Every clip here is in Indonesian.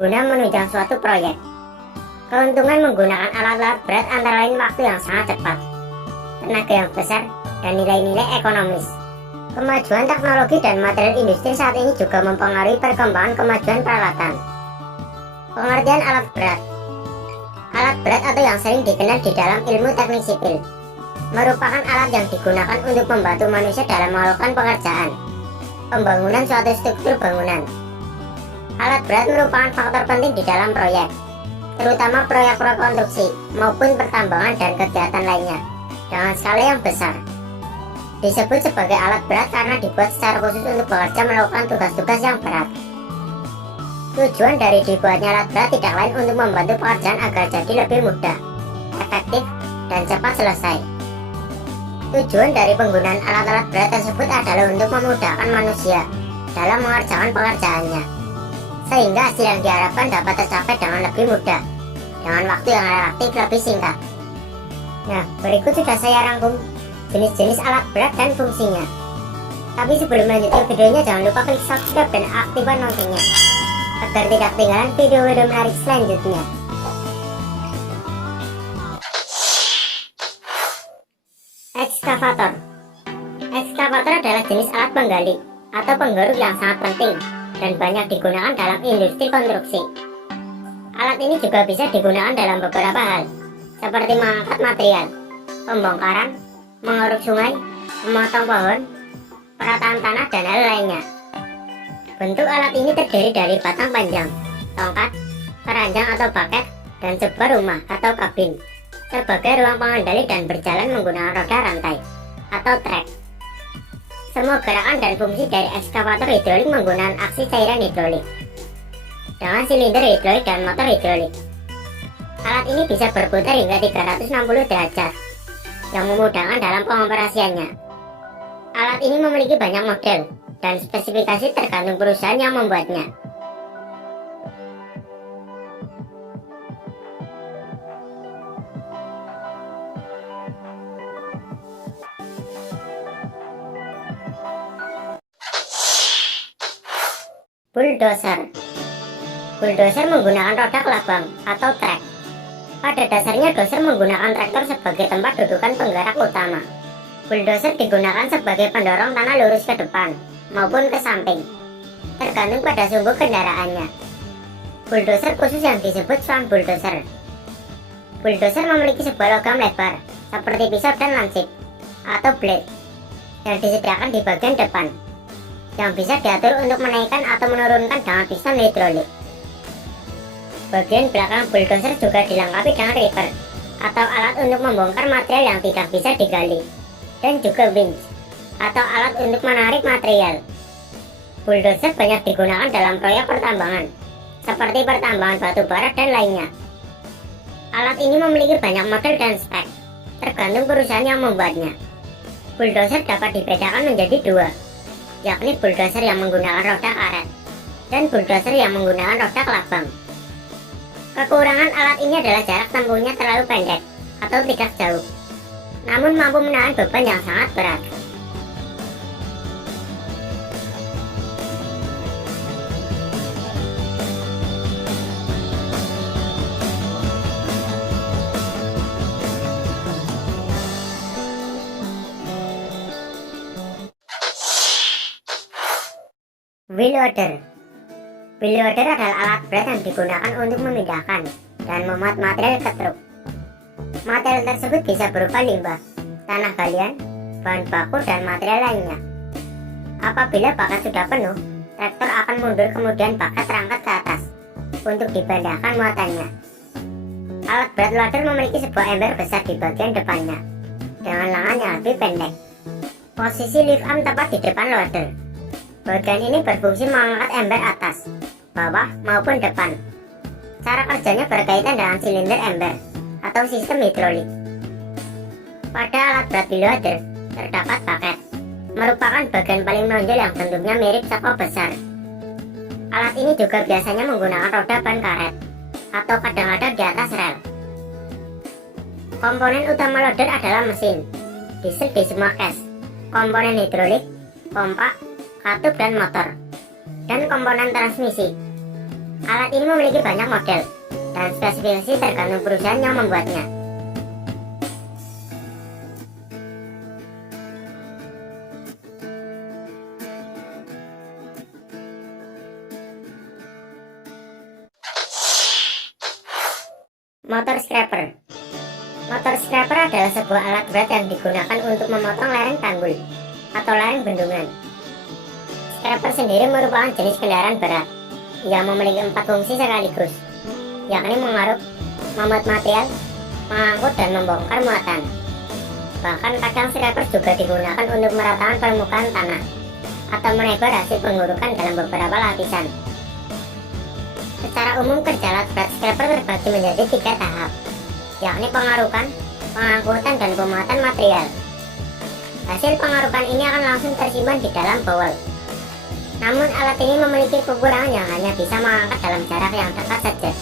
guna menunjang suatu proyek. Keuntungan menggunakan alat-alat berat antara lain waktu yang sangat cepat, tenaga yang besar, dan nilai-nilai ekonomis. Kemajuan teknologi dan material industri saat ini juga mempengaruhi perkembangan kemajuan peralatan. Pengertian alat berat. Alat berat atau yang sering dikenal di dalam ilmu teknik sipil merupakan alat yang digunakan untuk membantu manusia dalam melakukan pekerjaan pembangunan suatu struktur bangunan. Alat berat merupakan faktor penting di dalam proyek, terutama proyek-proyek konstruksi maupun pertambangan dan kegiatan lainnya dengan skala yang besar. Disebut sebagai alat berat karena dibuat secara khusus untuk bekerja melakukan tugas-tugas yang berat. Tujuan dari dibuatnya alat berat tidak lain untuk membantu pekerjaan agar jadi lebih mudah, efektif, dan cepat selesai. Tujuan dari penggunaan alat-alat berat tersebut adalah untuk memudahkan manusia dalam mengerjakan pekerjaannya, sehingga hasil yang diharapkan dapat tercapai dengan lebih mudah, dengan waktu yang relatif lebih singkat. Nah, berikut sudah saya rangkum jenis-jenis alat berat dan fungsinya. Tapi sebelum lanjut ke videonya, jangan lupa klik subscribe dan aktifkan loncengnya agar tidak ketinggalan video-video menarik selanjutnya. Ekskavator. Ekskavator adalah jenis alat penggali atau penggeruk yang sangat penting dan banyak digunakan dalam industri konstruksi. Alat ini juga bisa digunakan dalam beberapa hal, seperti mengangkat material, pembongkaran, mengeruk sungai, memotong pohon, perataan tanah, dan hal lainnya. Bentuk alat ini terdiri dari batang panjang, tongkat, keranjang atau baket, dan sebuah rumah atau kabin sebagai ruang pengendali dan berjalan menggunakan roda rantai atau trek. Semua gerakan dan fungsi dari ekskavator hidrolik menggunakan aksi cairan hidrolik dengan silinder hidrolik dan motor hidrolik. Alat ini bisa berputar hingga 360 derajat yang memudahkan dalam pengoperasiannya. Alat ini memiliki banyak model dan spesifikasi tergantung perusahaan yang membuatnya. Bulldozer. Bulldozer menggunakan roda kelabang atau trek. Pada dasarnya dozer menggunakan traktor sebagai tempat dudukan penggerak utama. Bulldozer digunakan sebagai pendorong tanah lurus ke depan maupun ke samping, tergantung pada sumbu kendaraannya. Bulldozer khusus yang disebut swan bulldozer. Bulldozer memiliki sebuah logam lebar seperti pisau dan lancip atau blade yang disediakan di bagian depan, yang bisa diatur untuk menaikkan atau menurunkan dengan piston hidrolik. Bagian belakang bulldozer juga dilengkapi dengan ripper atau alat untuk membongkar material yang tidak bisa digali, dan juga winch atau alat untuk menarik material. Bulldozer banyak digunakan dalam proyek pertambangan seperti pertambangan batu bara dan lainnya. Alat ini memiliki banyak model dan spek, tergantung perusahaan yang membuatnya. Bulldozer dapat dibedakan menjadi dua, yakni bulldozer yang menggunakan roda karet dan bulldozer yang menggunakan roda kelabang. Kekurangan alat ini adalah jarak tempuhnya terlalu pendek atau tidak jauh, namun mampu menahan beban yang sangat berat. Wheel loader. Wheel loader adalah alat berat yang digunakan untuk memindahkan dan memuat material ke truk. Material tersebut bisa berupa limbah, tanah galian, bahan baku, dan material lainnya. Apabila bakat sudah penuh, traktor akan mundur kemudian bakat terangkat ke atas untuk dipindahkan muatannya. Alat berat loader memiliki sebuah ember besar di bagian depannya dengan lengan yang lebih pendek. Posisi lift arm tepat di depan loader. Bagian ini berfungsi mengangkat ember atas, bawah, maupun depan. Cara kerjanya berkaitan dengan silinder ember atau sistem hidrolik. Pada alat berat wheel loader terdapat baket, merupakan bagian paling menonjol yang bentuknya mirip sekop besar. Alat ini juga biasanya menggunakan roda ban karet atau kadang-kadang di atas rel. Komponen utama loader adalah mesin, diesel di semua case, komponen hidrolik, pompa, katup, dan motor, dan komponen transmisi. Alat ini memiliki banyak model dan spesifikasi tergantung perusahaan yang membuatnya. Motor scraper. Motor scraper adalah sebuah alat berat yang digunakan untuk memotong lereng tanggul atau lereng bendungan. Scraper sendiri merupakan jenis kendaraan berat yang memiliki 4 fungsi sekaligus, yakni mengaruk, memuat material, mengangkut, dan membongkar muatan. Bahkan kadang scraper juga digunakan untuk meratakan permukaan tanah atau menebar hasil pengurukan dalam beberapa lapisan. Secara umum kerja alat berat scraper terbagi menjadi 3 tahap, yakni pengarukan, pengangkutan, dan pemuatan material. Hasil pengarukan ini akan langsung tersimpan di dalam bowel. Namun alat ini memiliki kekurangan yang hanya bisa mengangkat dalam jarak yang dekat saja.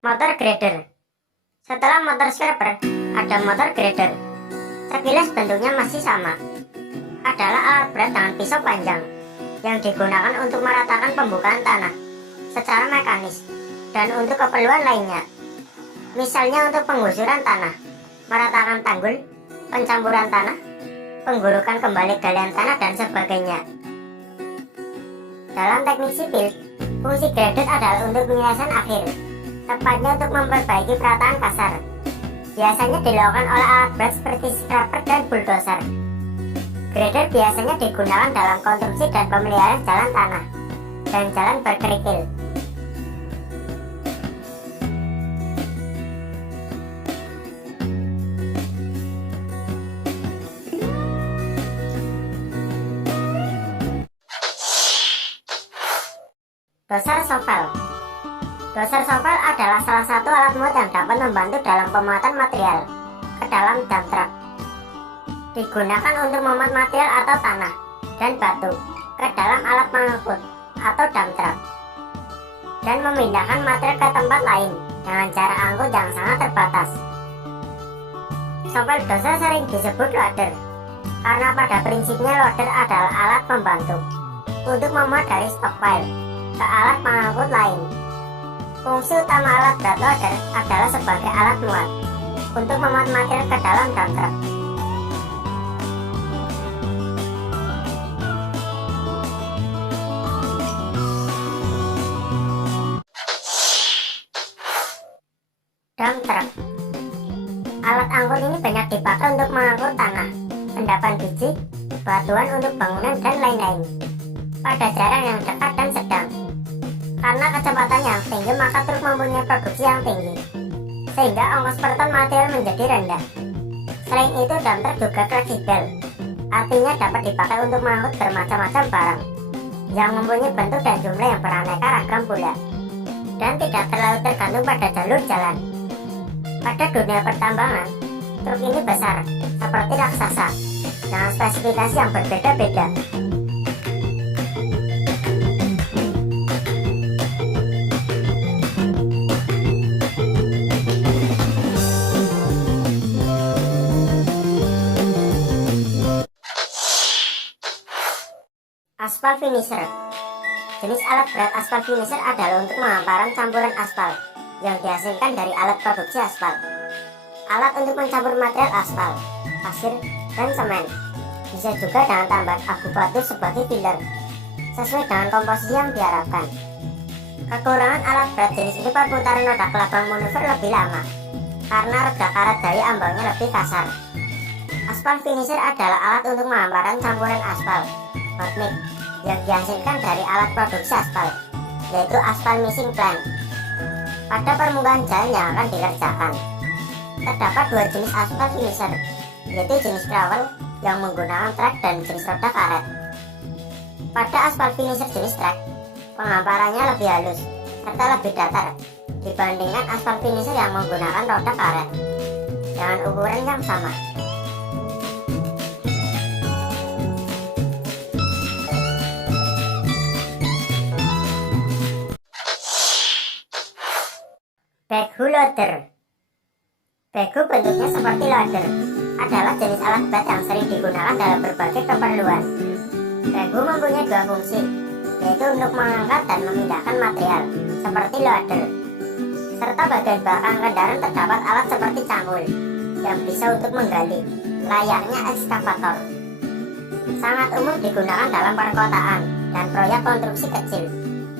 Motor grader. Setelah motor scraper, ada motor grader. Sekilas bentuknya masih sama. Adalah alat berat dengan pisau panjang yang digunakan untuk meratakan pembukaan tanah secara mekanis dan untuk keperluan lainnya. Misalnya untuk penggusuran tanah, meratakan tanggul, pencampuran tanah, penggurukan kembali galian tanah, dan sebagainya. Dalam teknik sipil, fungsi grader adalah untuk penyelesaian akhir, tepatnya untuk memperbaiki perataan kasar. Biasanya dilakukan oleh alat berat seperti scraper dan bulldozer. Grader biasanya digunakan dalam konstruksi dan pemeliharaan jalan tanah dan jalan berkerikil. Doser shovel. Doser shovel adalah salah satu alat muat yang dapat membantu dalam pemuatan material ke dalam dump truck. Digunakan untuk memuat material atau tanah dan batu ke dalam alat pengangkut atau dump truck dan memindahkan material ke tempat lain dengan jarak angkut yang sangat terbatas. Shovel doser sering disebut loader karena pada prinsipnya loader adalah alat pembantu untuk memuat dari stockpile ke alat pengangkut lain. Fungsi utama alat berat loader adalah sebagai alat muat untuk memuat material ke dalam dump truck. Dump truck. Alat angkut ini banyak dipakai untuk mengangkut tanah, endapan biji, batuan untuk bangunan, dan lain-lain pada jarak yang dekat dan sedang. Karena kecepatan yang tinggi, maka truk mempunyai produksi yang tinggi, sehingga ongkos per ton material menjadi rendah. Selain itu, dump truck juga fleksibel, artinya dapat dipakai untuk mengangkut bermacam-macam barang yang mempunyai bentuk dan jumlah yang beraneka ragam pula, dan tidak terlalu tergantung pada jalur jalan. Pada dunia pertambangan, truk ini besar, seperti raksasa, dengan spesifikasi yang berbeda-beda. Aspal finisher. Jenis alat berat aspal finisher adalah untuk menghamparan campuran aspal yang dihasilkan dari alat produksi aspal. Alat untuk mencampur material aspal, pasir, dan semen. Bisa juga dengan tambahan abu batu sebagai filler, sesuai dengan komposisi yang diharapkan. Kekurangan alat berat jenis ini perputaran roda kelabang manuver lebih lama, karena roda karet daya ambangnya lebih kasar. Aspal finisher adalah alat untuk menghamparan campuran aspal, hot mix, yang dihasilkan dari alat produksi aspal, yaitu aspal mixing plant. Pada permukaan jalan yang akan dikerjakan, terdapat 2 jenis aspal finisher, yaitu jenis gravel yang menggunakan trek dan jenis roda karet. Pada aspal finisher jenis trek, penghamparannya lebih halus serta lebih datar dibandingkan aspal finisher yang menggunakan roda karet dengan ukuran yang sama. Backhoe loader. Backhoe bentuknya seperti loader, adalah jenis alat berat yang sering digunakan dalam berbagai keperluan. Backhoe mempunyai dua fungsi, yaitu untuk mengangkat dan memindahkan material, seperti loader. Serta bagian belakang kendaraan terdapat alat seperti cangkul, yang bisa untuk menggali, layaknya ekskavator. Sangat umum digunakan dalam perkotaan dan proyek konstruksi kecil,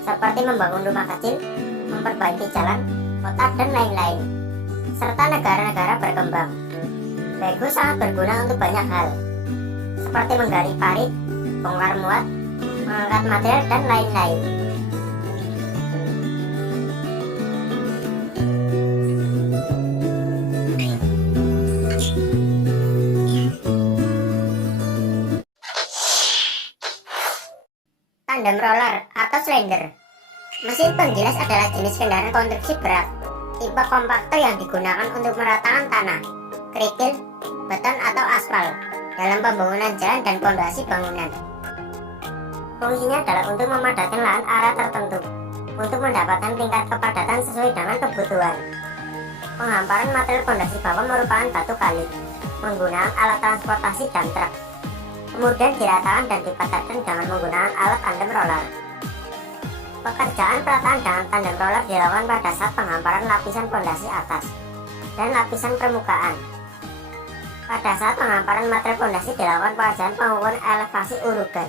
seperti membangun rumah kecil, memperbaiki jalan, kota, dan lain-lain, serta negara-negara berkembang. Backhoe sangat berguna untuk banyak hal, seperti menggali parit, bongkar muat, mengangkat material, dan lain-lain. Tandem roller atau slender. Mesin penggilas adalah jenis kendaraan konstruksi berat, tipe kompakter yang digunakan untuk meratakan tanah, kerikil, beton atau aspal dalam pembangunan jalan dan fondasi bangunan. Fungsinya adalah untuk memadatkan lahan area tertentu, untuk mendapatkan tingkat kepadatan sesuai dengan kebutuhan. Penghamparan material fondasi bawah merupakan batu kali, menggunakan alat transportasi dump truck. Kemudian diratakan dan dipadatkan dengan menggunakan alat tandem roller. Pekerjaan perataan dengan tandem roller dilakukan pada saat penghamparan lapisan fondasi atas dan lapisan permukaan. Pada saat penghamparan material fondasi dilakukan pekerjaan pengukuran elevasi urugan.